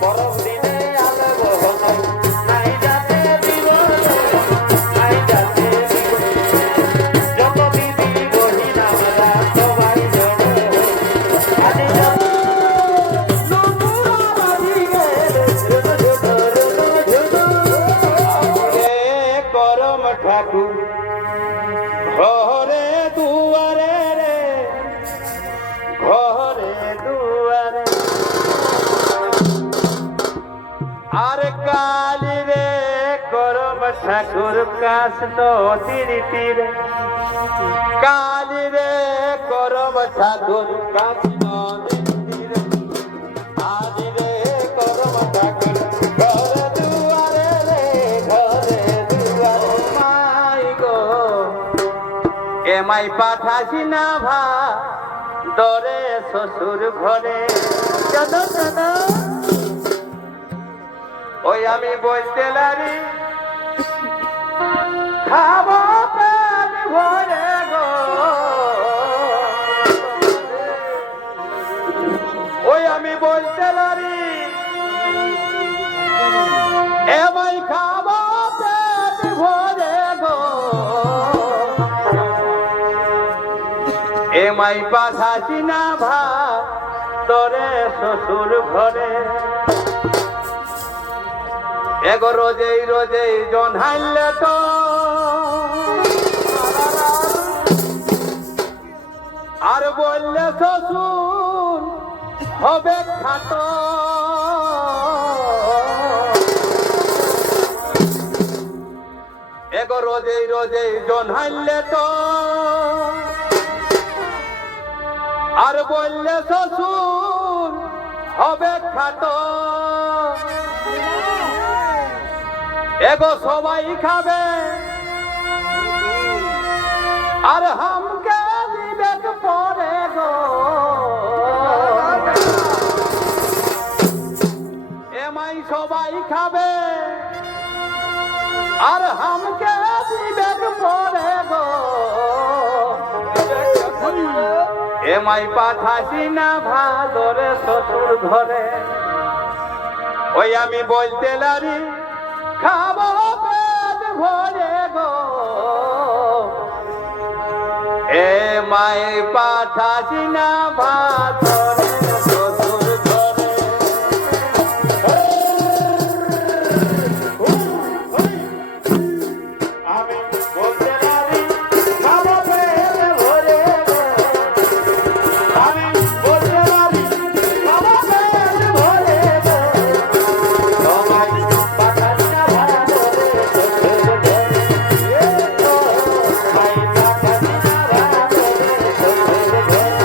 পরম দিনে আলো বহন নাই যাতে জীবন নাই যাতে যত দিদি বহিন আমরা সবাই জন আদি করম ঠাকুর ঘরে দুয়ারে রে ঘরে দুয়ারে আর কালি রে করম ঠাকুর কাশ নদীর তীরে কালি রে করম ঠাকুর কাশ নদীর তীরে আদি রে করম ঠাকুর ঘরে দুয়ারে রে ঘরে দুয়ারে মাই গো এমাই পাঠাসি না ভা দরে শ্বশুর ঘরে জানো জানো ওই আমি বলতে লারি খাবো পেট ভরে গো ওই আমি বলতে লারি এমাই খাবো পেট ভরে গো এমাই পাঠাসি না ভা তোরে শ্বশুর ঘরে এগো রোজেই রোজেই জনহাইলে তো আর বললে শ্বশুর হবে খাটো এগো রোজেই রোজেই জনহাইলে তো আর বললে শ্বশুর হবে খাটো এগো সবাই খাবে আর হামকে দিবে পরে গো এমাই সবাই খাবে আর হামকে দিবে পরে গো এমাই পাঠাসি না ভাদরে শ্বশুর ঘরে ওই আমি বলতে লারি খাবো পেট ভরে গো এ মাই পাঠাসি না ভাদরে শ্বশুর ঘরে আমি বলতে লারি খাবো পেট ভরে গো আমি বলতে লারি খাবো পেট ভরে গো সবাই পাঠাসি না ভাদরে শ্বশুর ঘরে মাই পাঠাসি না ভাদরে শ্বশুর ঘরে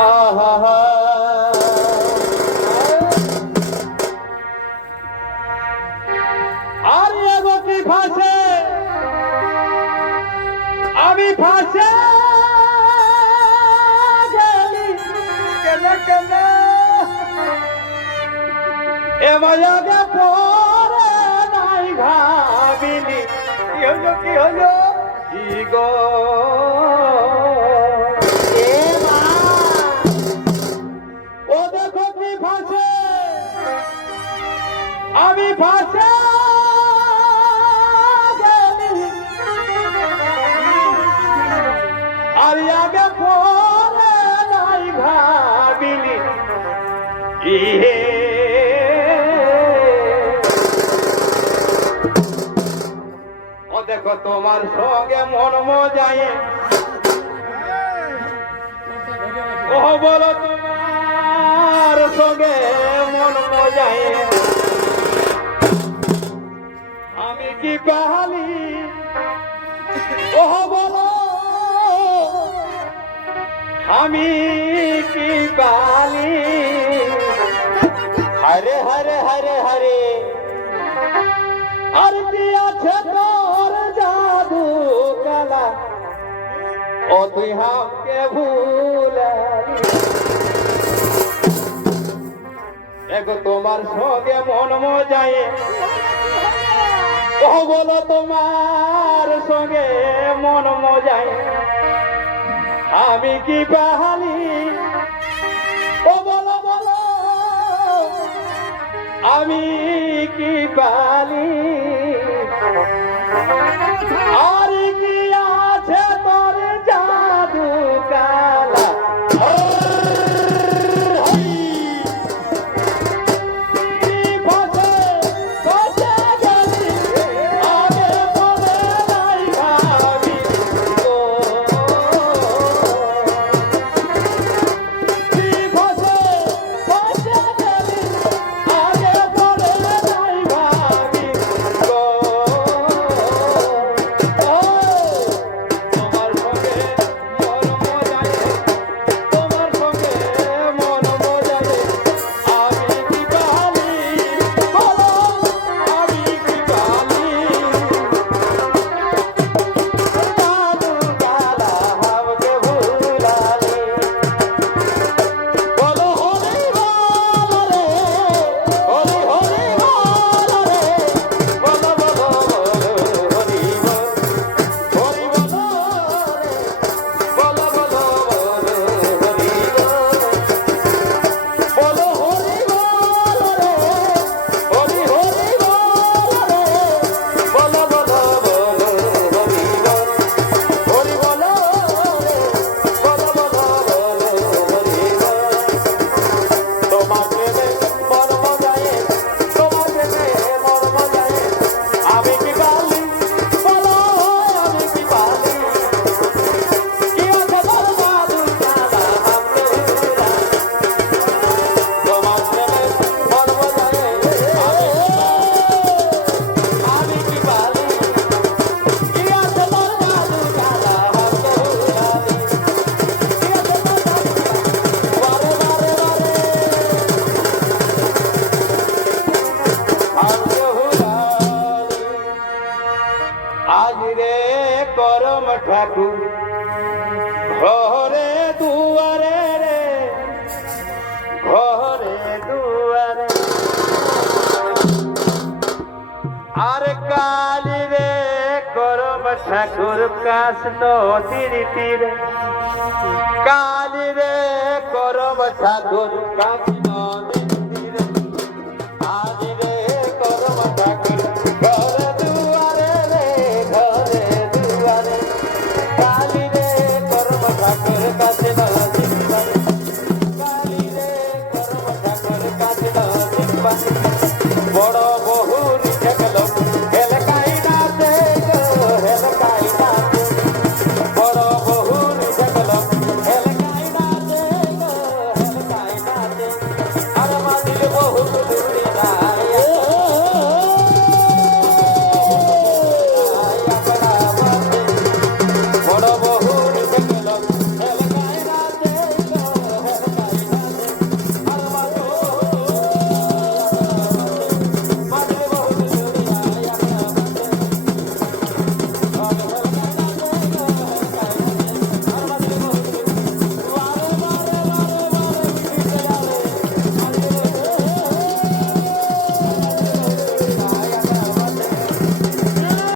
আহা আর এগো কি ফাঁসে আমি ফাঁসে গেলি কেন কেন এবার আগে পরে নাই ভাবিনি কি হলো কি গো ও দেখো কি ফাঁসে আমি ফাঁসে আর আগে পরে নাই ভাবিনি ইহে ও দেখো তোমার সঙ্গে মন মজায় ও বলো তোমার সঙ্গে মন মজায় আমি কি পাহালি ও বলো আমি কি পালি হরে হরে হরে হরে আর কি আছে তোর জাদু কালা ও তুই হামকে ভুলালি এগো তোমার সঙ্গে মন মজায় ও বলো তোমার সঙ্গে মন মজায় আমি কি পাহালি ও বলো বলো আমি কি পালি আর কি আছে তোর জাদু কালা করম ঠাকুর ঘরে দুয়ারে রে ঘরে দুয়ারে আর কালি রে করম ঠাকুর কাশ নদীর তীরে কালি রে করম ঠাকুর কাশ